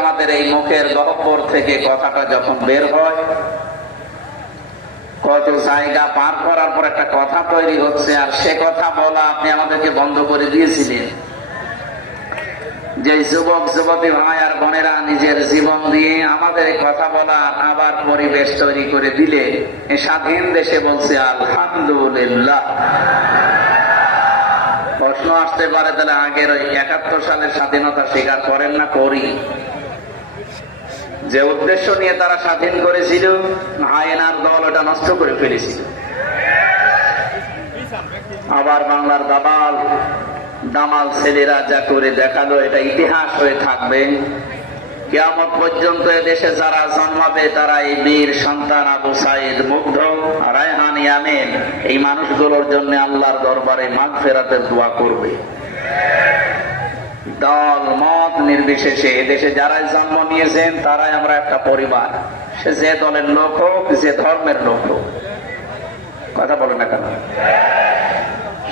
আমাদের এই মুখের গহ্বর থেকে কথাটা যখন বের হয়, কত জায়গা পার করার পর একটা কথা তৈরি হচ্ছে, আর সে কথা বলা আপনি আমাদেরকে বন্ধ করে দিয়েছিলেন। যে যুবক যুবতী ভাই আর বোনেরা নিজের জীবন দিয়ে আমাদের কথা বলা আবার পরিবেশ তৈরি করে দিলে, এই স্বাধীন দেশে বলছে আলহামদুলিল্লাহ। প্রশ্ন আসতে পারে, তাহলে আগের ওই 71 সালের স্বাধীনতা স্বীকার করেন না? করি। যে উদ্দেশ্য নিয়ে তারা স্বাধীন করেছিল, হায়েনার দল ওটা নষ্ট করে ফেলেছিল। আবার বাংলার দামাল ছেলেরা যা করে দেখালো, এটা ইতিহাস হয়ে থাকবে। কিয়ামত পর্যন্ত এদেশে যারা জন্মাবে তারা এই বীর সন্তান আবু সাইদ, মুগ্ধ, রায়হান, ইয়ামিন, এই মানুষগুলোর জন্য আল্লাহর দরবারে মাগফিরাতের দোয়া করবে। দল মত নির্বিশেষে এদেশে যারাই জন্ম নিয়েছেন তারাই আমরা একটা পরিবার। সে যে দলের লোক হোক, যে ধর্মের লোক হোক, কথা বলে না কেন?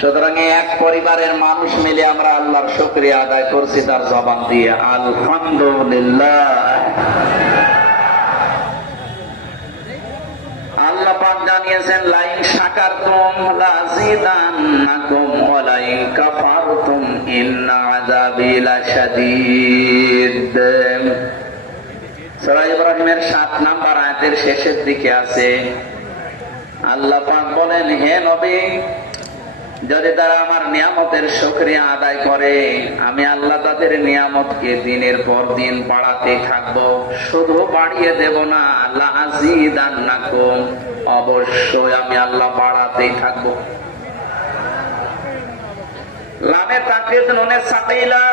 সুতরাং এক পরিবারের মানুষ মিলে আমরা আল্লাহর শুকরিয়া আদায় করছি তার জবান দিয়ে, আলহামদুলিল্লাহ। আল্লাহ পাক জানিয়েছেন, লাইন শাকারতুম লাযিদান্নাকুম ওয়া লাইন কাফারতুম ইন্না আযাবি লাশাদীদ। সূরা ইব্রাহিমের 7 নম্বর আয়াতের শেষের দিকে আছে, আল্লাহ পাক বলেন, হে নবী, যদি তারা আমার নিয়ামতের শুকরিয়া আদায় করে, আমি আল্লাহ তাদের নিয়ামতকে দিনের পর দিন বাড়াতে থাকবো। শুধু বাড়িয়ে দেব না, লাযিদান্নাকুম, অবশ্যই আমি আল্লাহ বাড়াতেই থাকবো। লামে তাকিদ নুনে সাকিলা,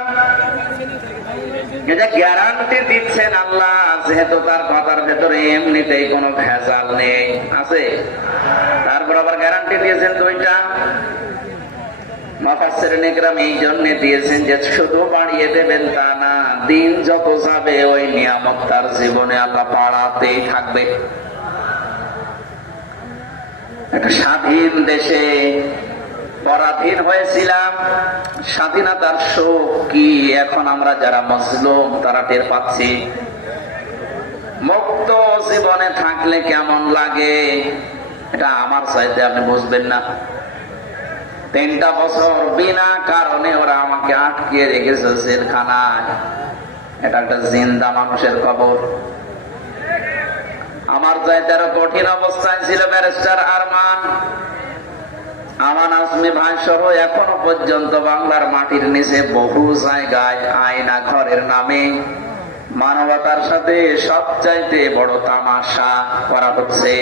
এটা গ্যারান্টি দিচ্ছেন আল্লাহ, যেহেতু তার কথার ভেতরে এমনিতেই কোনো ভেজাল নেই, আছে। তারপর আবার গ্যারান্টি দিয়েছেন দুইটা। মুফাসসিরিন ইকরাম এই জন্য দিয়েছেন যে শুধু বাড়িয়ে দেবেন তা না, দিন যত যাবে ওই নিয়ামত তার জীবনে আল্লাহ বাড়াতেই থাকবে। একটা স্বাধীন দেশে পরাধীন হয়েছিলাম, স্বাধীনতার সুখ কি এখন আমরা যারা মজলুম তারা টের পাচ্ছি। মুক্ত জীবনে থাকলে কেমন লাগে এটা আমার চাইতে আপনি বুঝবেন না। 3টা বছর বিনা কারণে ওরা আমাকে আটকিয়ে রেখেছে জেলখানায়। এটা একটা জিন্দা মানুষের কবর। আমার চাইতে আরো কঠিন অবস্থায় ছিল ব্যারিস্টার আমান আজমি ভাই সহ এখনো পর্যন্ত বাংলার মাটির নিচে বহু জায়গায় আয়না ঘরের নামে মানবতার সাথে সবচাইতে বড় তামাশা করা হচ্ছে।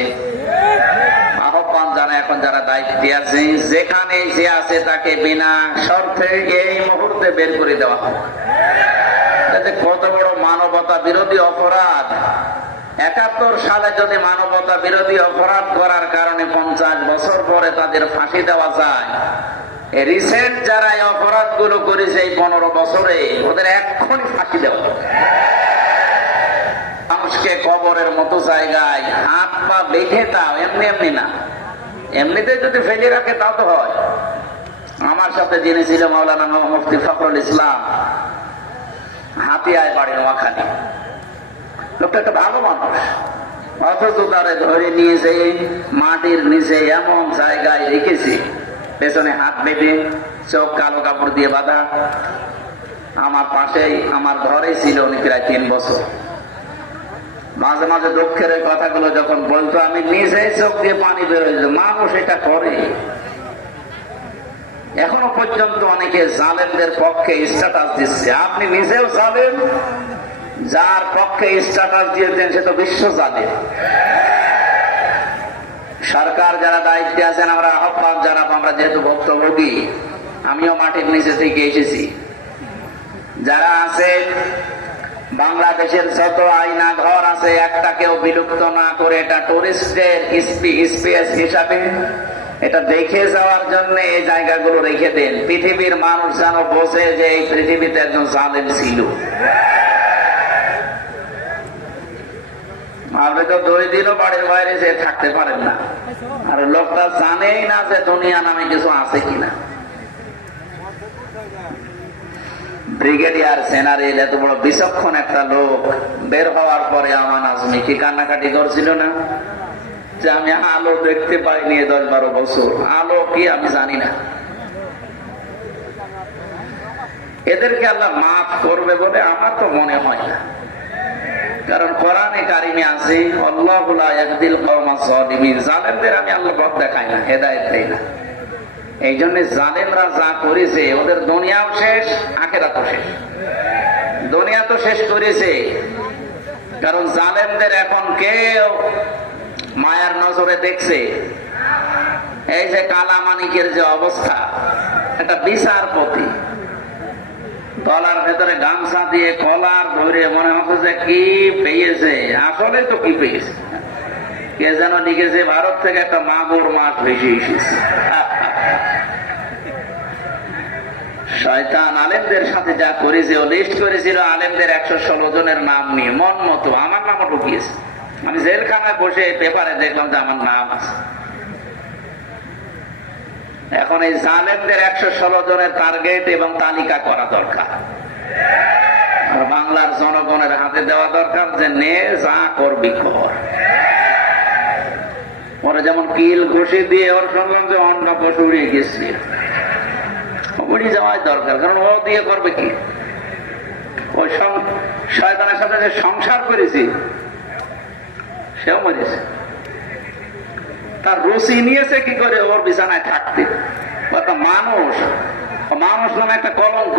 আহ্বান জানা, এখন যারা দায়িত্বে আছে, যেখানে যে আছে তাকে বিনা শর্তে এই মুহূর্তে বের করে দেওয়া হয়। কত বড় মানবতা বিরোধী অপরাধ! 71 সালে যদি মানবতা বিরোধী অপরাধ করার কারণে 50 বছর পরে তাদের ফাঁসি দেওয়া যায়, রিসেন্ট যারা এই অপরাধ গুলো করেছে এই 15 বছরে, ওদের এক্ষুনি ফাঁসি দেওয়া। মানুষকে কবরের মতো জায়গায় হাত পা বেঁধে দাও, এমনি এমনি না। এমনিতে যদি ফেলে রাখে তাও তো হয়। আমার সাথে যিনি ছিল মাওলানা মুফতি ফখরুল ইসলাম, হাতিয়ায় বাড়ি নোয়াখালী। লোকটা একটা ভালো মানুষ, অথচ তারে ধরে নিয়েছে মাটির নিচে এমন জায়গায় রেখেছে, পেছনে হাত বেঁধে, চোখ কালো কাপড় দিয়ে বাঁধা। আমার পাশেই আমার ঘরে ছিল উনি প্রায় 3 বছর। মাঝে মাঝে দুঃখের কথাগুলো যখন বলতো, আমি নিজেই চোখ দিয়ে পানি বের হয়ে যেত। মানুষ এটা করে। এখনো পর্যন্ত অনেকে জালেমদের পক্ষে স্ট্যাটাস দিচ্ছে। আপনি নিজেও জালেম, যার পক্ষে স্ট্যাটাস দিয়েছেন সে তো বিশ্ব জালেম। সরকার যারা দায়িত্বে আছেন, আমরা আহ্বান জানাবো, আমরা যেহেতু ভুক্তভোগী, আমিও মাটির নিচে থেকে এসেছি, যারা আছেন বাংলাদেশের যত আয়না ঘর আছে একটাকেও বিলুপ্ত না করে এটা টুরিস্টের স্পেস হিসাবে এটা দেখে যাওয়ার জন্য এই জায়গাগুলো রেখে দেন। পৃথিবীর মানুষ যেন বোঝে যে এই পৃথিবীতে একজন জালেম ছিল। আপনি তো 2 দিনও বাড়ির বাইরে যে থাকতে পারেন না, আর লোকটা জানেই না যে দুনিয়া নামে কিছু আছে কিনা। ব্রিগেডিয়ার জেনারেল এত বড় বিচক্ষণ একটা লোক বের হওয়ার পরে আমান আজমি কি কান্নাকাটি করছিল না যে আমি আলো দেখতে পাইনি 10-12 বছর, আলো কি আমি জানি না। এদেরকে আল্লাহ মাফ করবে বলে আমার তো মনে হয় না, কারণ কোরআনে কারিমে আছে আল্লাহু লা ইয়াহদিল কওমাজ যালিমিন, জালেমদের আমি আল্লাহ পথ দেখাই না, হেদায়েত দেই না। এই জন্য জালেমরা যা করেছে ওদের দুনিয়াও শেষ, আখিরাতও শেষ। দুনিয়া তো শেষ করেছে, কারণ জালেমদের এখন কেউ মায়ার নজরে দেখছে। এই যে কালামানিকের যে অবস্থা, একটা বিচারপতি গলার ভেতরে গামছা দিয়ে কলার ধরে মনে হচ্ছে যে কি পেয়েছে, আসলে তো কি পেয়েছে, কে যেন লিখেছে ভারত থেকে একটা মাগুর মাছ ভেসে এসেছে। শয়তান আলেমদের সাথে যা করেছে, ও লিস্ট করেছিল আলেমদের 116 জনের নাম নিয়ে, মন মতো আমার নামও ঢুকিয়েছে। আমি জেলখানায় বসে পেপারে দেখলাম যে আমার নাম আছে। এখন এই জালেমদের 116 জনের টার্গেট এবং তালিকা করা দরকার, আর বাংলার জনগণের হাতে দেওয়া দরকার যে নে যা করবি কর। ওরা যেমন কিল ঘষে দিয়ে ওর শুনলাম যে অন্য পশু উড়িয়ে গেছে, উড়ি যাওয়াই দরকার, কারণ ও দিয়ে করবে কি? ওই শয়তানের সাথে যে সংসার করেছি সেও মরেছে, তার রুচি নিয়েছে কি করে ওর বিছানায় থাকতে। একটা মানুষ, মানুষ নামে একটা কলঙ্ক,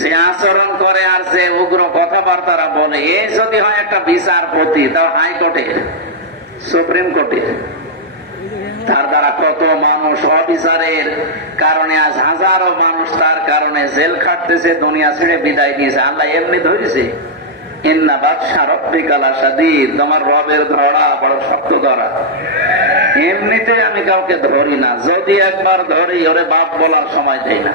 যে আচরণ করে আর যে উগ্র কথাবার্তারা বলে, এই যদি হয় একটা বিচারপতি, তাও হাইকোর্টের, সুপ্রিম কোর্টের, তার দ্বারা কত মানুষ অবিচারের কারণে আজ হাজারো মানুষ তার কারণে জেল খাটতেছে, দুনিয়া ছেড়ে বিদায় নিয়েছে। আল্লাহ এমনি ধরেছে, ইন্না বাদশা রব্বিকা লাশাদীদ, তোমার রবের ধরা বড় শক্ত ধরা। এমনিতে আমি কাউকে ধরি না, যদি একবার ধরি ওরে বাপ বলার সময় দেই না।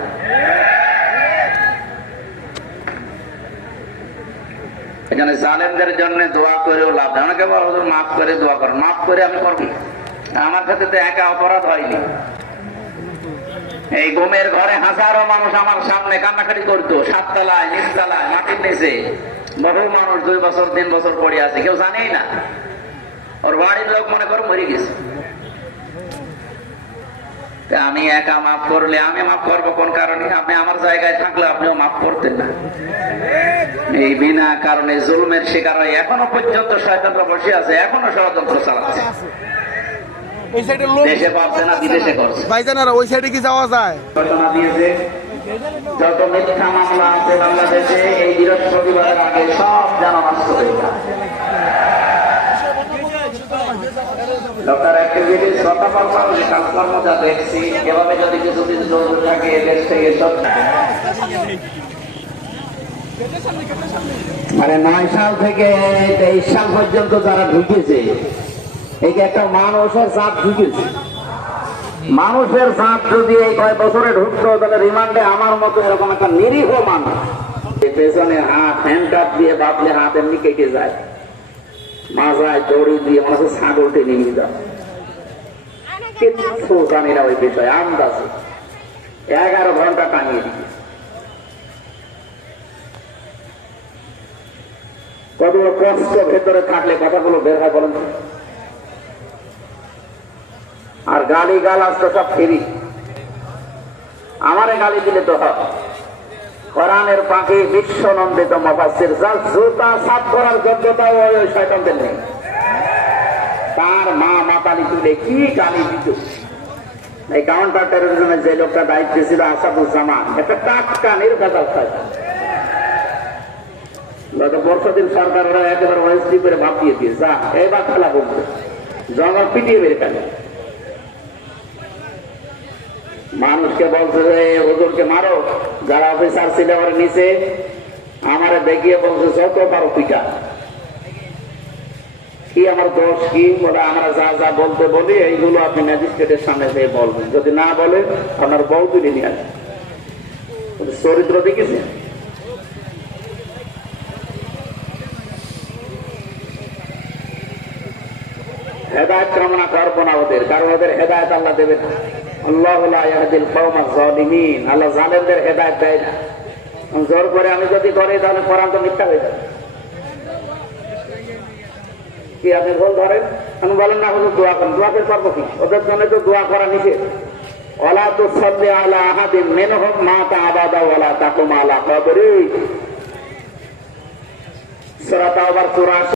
এখানে জালেমদের জন্য দোয়া করেও লাভ নেই। অনেকে বলে হুজুর মাফ করে দোয়া করেন, মাফ করে আমি করবি? আমার সাথে তো একা অপরাধ হয়নি। এই ঘুমের ঘরে হাজারো মানুষ আমার সামনে কান্নাকাটি করতো, 7 তলায়, নিচতলায়, মাটির নিচে বহু মানুষ 2 বছর 3 বছর পড়ে আছে, কেউ জানেই না। ওর বাড়ির লোক মনে করো মরে গেছে। আমি একা মাফ করলে আমি মাফ করবো কোন কারণে? আপনি আমার জায়গায় থাকলে আপনিও মাফ করতেন না। এই বিনা কারণে জুলুমের শিকার হয়ে এখনো পর্যন্ত শয়তানরা বসে আছে, এখনো ষড়যন্ত্র চালাচ্ছে। দেশে পাচ্ছে না, বিদেশে করছে। ভাইজানারা ওই সাইডে কি যাওয়া যায়? ঘোষণা দিয়েছে যত মিথ্যা মামলা আছে বাংলাদেশে এই বৃহস্পতিবারের আগে সব যেন নষ্ট হয়ে যায়। ডক্টর অ্যাক্টিভিটি কাজকর্ম যা দেখছি, এভাবে যদি কিছুদিন চলতে থাকে দেশ থেকে সব মানে 9 সাল থেকে 23 সাল পর্যন্ত যারা ঢুকেছে, এই যে একটা মানুষের চাপ ঢুকেছে, মানুষের চাপ যদি এই কয়েক বছরে ঢুকতো তাহলে রিমান্ডে আমার মতো এরকম একটা নিরীহ মানুষ পেছনে হাত হ্যান্ডকাপ দিয়ে বাপলে হাত এমনি কেটে যায়, মাজায় দড়ি দিয়ে মানুষের ছাগল টেনে নিয়ে যায়। কিচ্ছু জানি না ওই বিষয়ে, আন্দাজে 11 ঘন্টা টাঙিয়ে দিয়ে কতগুলো কষ্ট ভেতরে থাকলে কথাগুলো বের হয় বলেন। আর গালি গালাজ তো সব ফেরি, আমারে গালি দিলে তো হয়। কোরআনের পাখি বিশ্ব নন্দিত মুফাসসির, যার জুতা সাফ করার যোগ্যতা ওই শয়তানদের নেই। তার মা মাতালি তুলে কি গালি দিত। এই কাউন্টার টেরোরিজমের যে লোকটা দায়িত্ব ছিল আসাদুজ্জামান, একটা টাটকা নির্বাচন শয়তান। গত বর্ষদিন সরকার ওরা একেবারে ওয়েস্টি করে ভাপিয়ে দিয়ে যা এবার খেলা বলছে, জমা পিটিয়ে বের খেলে। মানুষকে বলছে যে হুজুরকে মারো, যারা অফিসার ছিল ওর নিচে আমারে দেখিয়ে বলছে যত পারো পিটা। কি আমার দোষ কি? বলে আমরা যা যা বলতে বলি এইগুলো আপনি ম্যাজিস্ট্রেটের সামনে যেয়ে বলবেন, যদি না বলে আপনার বউ তুলে নিয়ে আসবে। চরিত্র দেখেছে। হেদায়েত কামনা করবো না ওদের, কারণ ওদের হেদায়েত আল্লাহ দেবে না। আল্লাহু লা ইয়াহদিল কওমাজ জালিমিন, আল্লাহ জালেমদের হেদায়েত দেয় না। জোর করে আমি যদি করি তাহলে কোরআন তো মিথ্যা হয়ে যাবে। কি আপনি ভুল ধরেন? আমি বলেন না হুজুর দোয়া করেন, দোয়া করে পারবো কি? ওদের জন্য তো দোয়া করা নিষেধ। ওয়ালা তুসাল্লি আলা আহাদিন মিনহুম মাতা আবাদা ওয়ালা তাকুম আলা কবরি। সূরা তাওবার 84